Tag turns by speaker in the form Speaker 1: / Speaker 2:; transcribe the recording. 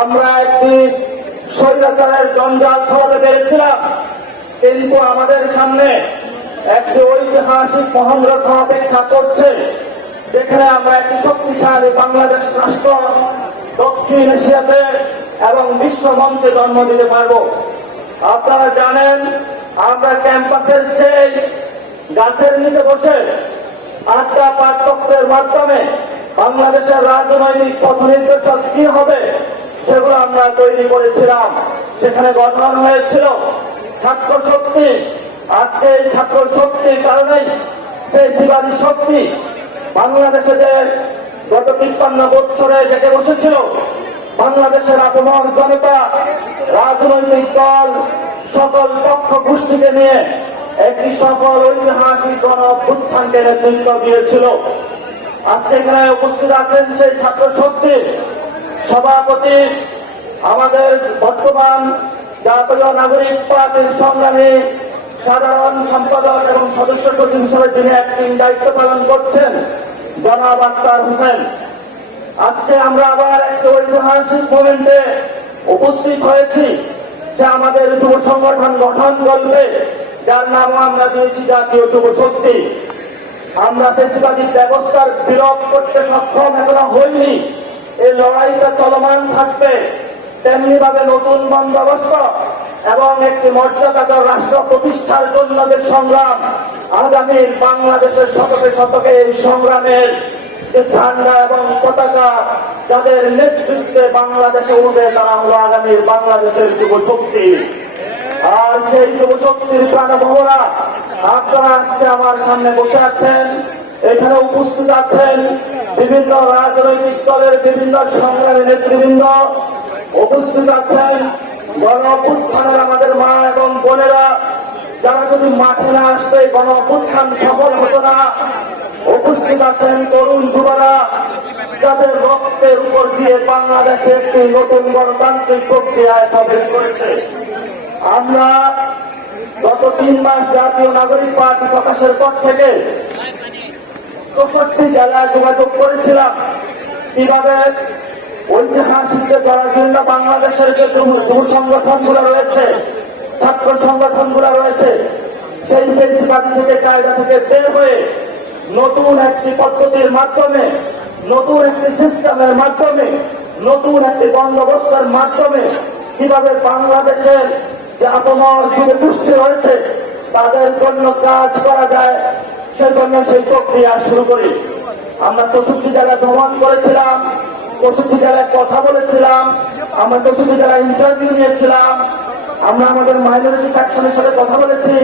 Speaker 1: আমরা একটি স্বৈরাচারের জঞ্জাল সহলে পেরেছিলাম, কিন্তু আমাদের সামনে একটি ঐতিহাসিক মহানরক্ষা অপেক্ষা করছে, যেখানে আমরা একটি শক্তিশালী বাংলাদেশ রাষ্ট্র দক্ষিণ এশিয়াতে এবং বিশ্ব মঞ্চে জন্ম দিতে পারব। আপনারা জানেন, আমরা ক্যাম্পাসের সেই গাছের নিচে বসে আটটা পাঠ চক্রের মাধ্যমে বাংলাদেশের রাজনৈতিক পথ নির্দেশক কি হবে সেগুলো আমরা তৈরি করেছিলাম। সেখানে গঠন হয়েছিল ছাত্র শক্তি। আজকে এই ছাত্র শক্তির কারণেই ফেসিবাদী শক্তি বাংলাদেশে যে গত তিপ্পান্ন বছরে জেগে বসেছিল, বাংলাদেশের আপমর জনতা, রাজনৈতিক দল, সকল পক্ষ গোষ্ঠীকে নিয়ে একটি সফল ঐতিহাসিক গণ অভ্যুত্থানকে নেতৃত্ব দিয়েছিল। আজকে এখানে উপস্থিত আছেন সেই ছাত্র শক্তি সভাপতি, আমাদের বর্তমান জাতীয় নাগরিক পার্টির সংগ্রামে সাধারণ সম্পাদক এবং সদস্য সচিব হিসেবে যিনি একটি দায়িত্ব পালন করছেন, জনাব আক্তার হোসেন। আজকে আমরা আবার একটি ঐতিহাসিক মোমেন্টে উপস্থিত হয়েছি। সে আমাদের যুব সংগঠন গঠন করবে, যার নাম আমরা দিয়েছি জাতীয় যুব শক্তি। আমরা পেশিবাদী ব্যবস্থার বিলোপ করতে সক্ষম এখনও হইনি। এই লড়াইটা চলমান থাকবে। তেমনি ভাবে নতুন বন্দোবস্ত এবং একটি মর্যাদাকর রাষ্ট্র প্রতিষ্ঠার জন্য যে সংগ্রাম আগামী বাংলাদেশের শতকে শতকে এই সংগ্রামের যে ঝান্ডা এবং পতাকা, যাদের নেতৃত্বে বাংলাদেশে উঠবে তারা হলো আগামীর বাংলাদেশের যুব শক্তি। আর সেই যুব শক্তির প্রাণবহরা, আপনারা আজকে আমার সামনে বসে আছেন, এখানে উপস্থিত আছেন বিভিন্ন রাজনৈতিক দলের বিভিন্ন সংগ্রামী নেতৃবৃন্দ উপস্থিত আছেন। গণ অভ্যুত্থানের আমাদের মা এবং বোনেরা, যারা যদি মাঠে না আসতে গণ অভ্যুত্থান সফল হতো না, উপস্থিত আছেন তরুণ যুবরা, যাদের রক্তের উপর দিয়ে বাংলাদেশে একটি নতুন গণতান্ত্রিক প্রক্রিয়ায় প্রবেশ করেছে। আমরা গত তিন মাস জাতীয় নাগরিক পার্টি প্রকাশের পর থেকে চৌষট্টি জেলায় যোগাযোগ করেছিলাম। কীভাবে ঐতিহাসিক যে করার জন্য বাংলাদেশের যে যুব সংগঠনগুলো রয়েছে, ছাত্র সংগঠনগুলো রয়েছে, সেই ফেন্সিবাজি থেকে, কায়দা থেকে বের হয়ে নতুন একটি পদ্ধতির মাধ্যমে, নতুন একটি সিস্টেমের মাধ্যমে, নতুন একটি বন্দোবস্তের মাধ্যমে কীভাবে বাংলাদেশের যে আপমর যুব গোষ্ঠী রয়েছে, তাদের জন্য কাজ করা যায়, সেজন্য সেই প্রক্রিয়া শুরু করি। আমরা চৌষট্টি জেলায় ভ্রমণ করেছিলাম, চৌষট্টি জেলায় কথা বলেছিলাম, আমরা চৌষট্টি জেলায় ইন্টারভিউ নিয়েছিলাম, আমরা আমাদের মাইনরিটি সেকশনের সাথে কথা বলেছি।